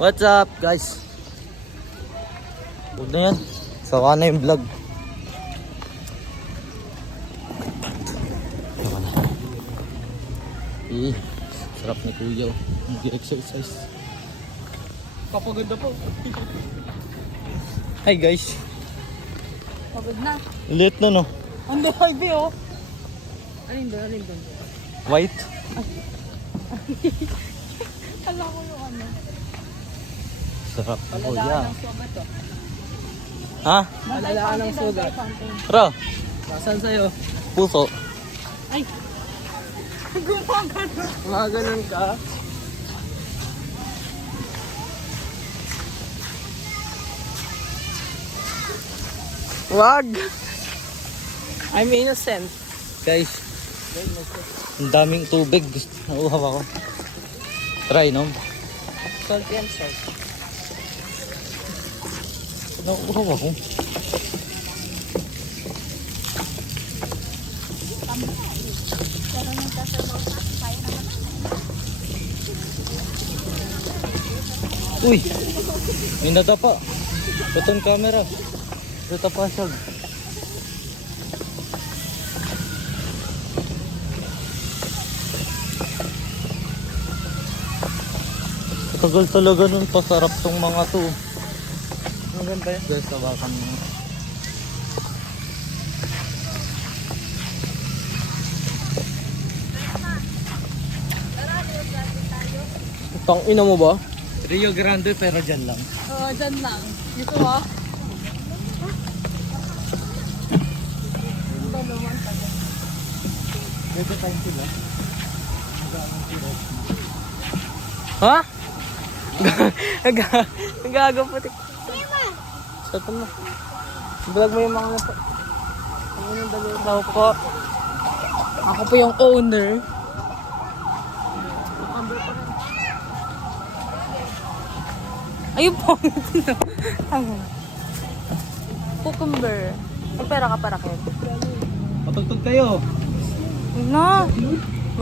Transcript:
What's up guys? Huwag na yan. Sawa na yung vlog. Sawa na. Sarap ni Kuya. Mag-exercise. Papaganda po. Hi guys. Pagod na. Ulit na no? Ang dami oh. Alin doon? White. Kala ko yung ano. Sarap ni Kuya. Palalaan ng soba to. Ha? Palalaan ng sugat. Tara. Nasaan sa'yo? Puso. Ay! Gumagano. Mga ganun ka. Wag! I'm innocent. Guys. Ang daming tubig. Nauuhaw ako. Try no? Salty and salt. Nauuhaw ako. Uy! May natapa. Button camera. Natapa siya. Tagal talaga nun. Pasarap tong mga to. Ang ganda yan. Guys, tawakan mo. Tang ina mo ba? Rio Grande pero dyan lang. Oo, dyan lang. Dito ah. Dito tayo sila. Ha? Nagago puti. Satan mo. Vlog mo yung mga nasa. Ang unang dalawa daw po. Ako po yung owner. Ayun po. Cucumber. May pera ka para kayo. Patugtog kayo. Huwag na.